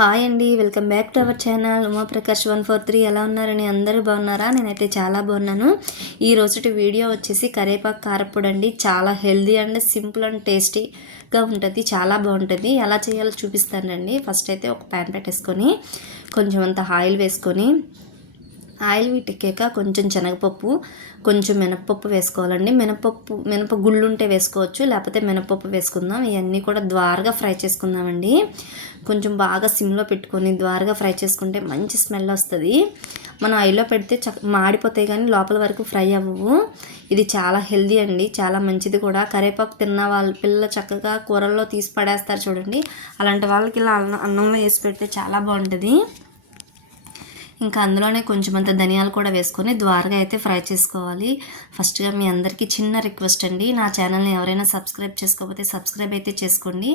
Hi అండి, welcome back to our channel Umaprakash 143. ఎలా ఉన్నారని అందరూ బాగున్నారా? నేనైతే చాలా బాగున్నాను. ఈ రోజుటి వీడియో వచ్చేసి కరివేపాకు కారప్పొడి అండి. చాలా హెల్దీ అండ్ సింపుల్ అండ్ టేస్టీగా ఉంటుంది, చాలా బాగుంటుంది. ఎలా చేయాలో చూపిస్తానండి. ఫస్ట్ అయితే ఒక ప్యాన్ పెట్టేసుకొని కొంచెం అంత ఆయిల్ వేసుకొని ఆయిల్ వీటెక్కాక కొంచెం శనగపప్పు, కొంచెం మినపప్పు వేసుకోవాలండి. మినప గుళ్ళు ఉంటే వేసుకోవచ్చు, లేకపోతే మినపప్పు వేసుకుందాం. ఇవన్నీ కూడా ద్వారగా ఫ్రై చేసుకుందామండి. కొంచెం బాగా సిమ్లో పెట్టుకొని ద్వారగా ఫ్రై చేసుకుంటే మంచి స్మెల్ వస్తుంది. మనం ఆయిల్లో పెడితే మాడిపోతాయి కానీ లోపల వరకు ఫ్రై అవ్వవు. ఇది చాలా హెల్దీ అండి, చాలా మంచిది కూడా. కరివేపాకు తిన్న వాళ్ళ పిల్లలు చక్కగా కూరల్లో తీసి పడేస్తారు చూడండి, అలాంటి వాళ్ళకి ఇలా అన్నంలో వేసి పెడితే చాలా బాగుంటుంది. ఇంకా అందులోనే కొంచెం అంత ధనియాలు కూడా వేసుకొని ద్వారగా అయితే ఫ్రై చేసుకోవాలి. ఫస్ట్గా మీ అందరికీ చిన్న రిక్వెస్ట్ అండి, నా ఛానల్ని ఎవరైనా సబ్స్క్రైబ్ చేసుకోకపోతే సబ్స్క్రైబ్ అయితే చేసుకోండి.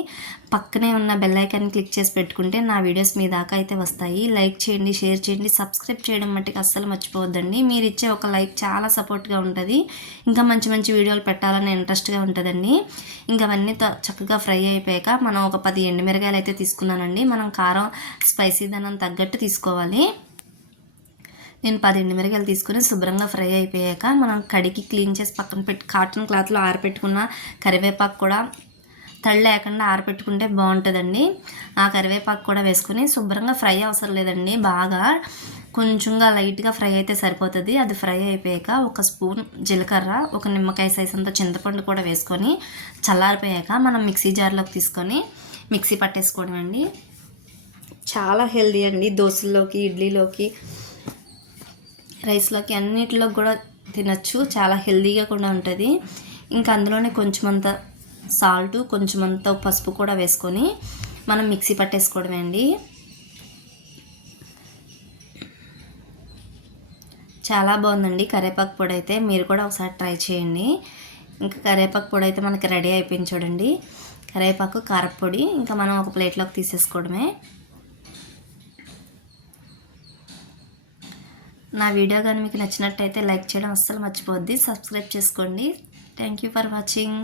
పక్కనే ఉన్న బెల్ ఐకాన్ని క్లిక్ చేసి పెట్టుకుంటే నా వీడియోస్ మీ దాకా అయితే వస్తాయి. లైక్ చేయండి, షేర్ చేయండి, సబ్స్క్రైబ్ చేయడం మట్టుకు అస్సలు మర్చిపోవద్దండి. మీరు ఇచ్చే ఒక లైక్ చాలా సపోర్ట్గా ఉంటుంది, ఇంకా మంచి మంచి వీడియోలు పెట్టాలని ఇంట్రెస్ట్గా ఉంటుందండి. ఇంకా అవన్నీ చక్కగా ఫ్రై అయిపోయాక మనం ఒక 10 ఎండుమిరగాయలు అయితే తీసుకున్నానండి. మనం కారం స్పైసీ దనం తగ్గట్టు తీసుకోవాలి. నేను 10 ఎండుమిరగాయలు తీసుకుని శుభ్రంగా ఫ్రై అయిపోయాక మనం కడిగి క్లీన్ చేసి పక్కన పెట్టి కాటన్ క్లాత్లో ఆరబెట్టుకున్న కరివేపాకు కూడా తడి లేకుండా ఆరబెట్టుకుంటే బాగుంటుందండి. ఆ కరివేపాకు కూడా వేసుకుని శుభ్రంగా ఫ్రై అవసరం లేదండి, బాగా కొంచెంగా లైట్గా ఫ్రై అయితే సరిపోతుంది. అది ఫ్రై అయిపోయాక ఒక స్పూన్ జీలకర్ర, ఒక నిమ్మకాయ సైజ్ అంత చింతపండు కూడా వేసుకొని చల్లారిపోయాక మనం మిక్సీ జార్లోకి తీసుకొని మిక్సీ పట్టేసుకోవడం అండి. చాలా హెల్దీ అండి, దోశల్లోకి, ఇడ్లీలోకి, రైస్లోకి అన్నిటిలో కూడా తినచ్చు. చాలా హెల్దీగా కూడా ఉంటుంది. ఇంకా అందులోనే కొంచెం అంత సాల్ట్, కొంచెం అంత పసుపు కూడా వేసుకొని మనం మిక్సీ పట్టేసుకోవడమే అండి. చాలా బాగుందండి కరివేపాకు పొడి అయితే, మీరు కూడా ఒకసారి ట్రై చేయండి. ఇంకా కరివేపాకు పొడి అయితే మనకి రెడీ అయిపోయింది చూడండి, కరివేపాకు కారపొడి. ఇంకా మనం ఒక ప్లేట్లోకి తీసేసుకోవడమే. నా వీడియో కానీ మీకు నచ్చినట్టయితే లైక్ చేయడం అస్సలు మర్చిపోవద్దు, సబ్స్క్రైబ్ చేసుకోండి. Thank you for watching.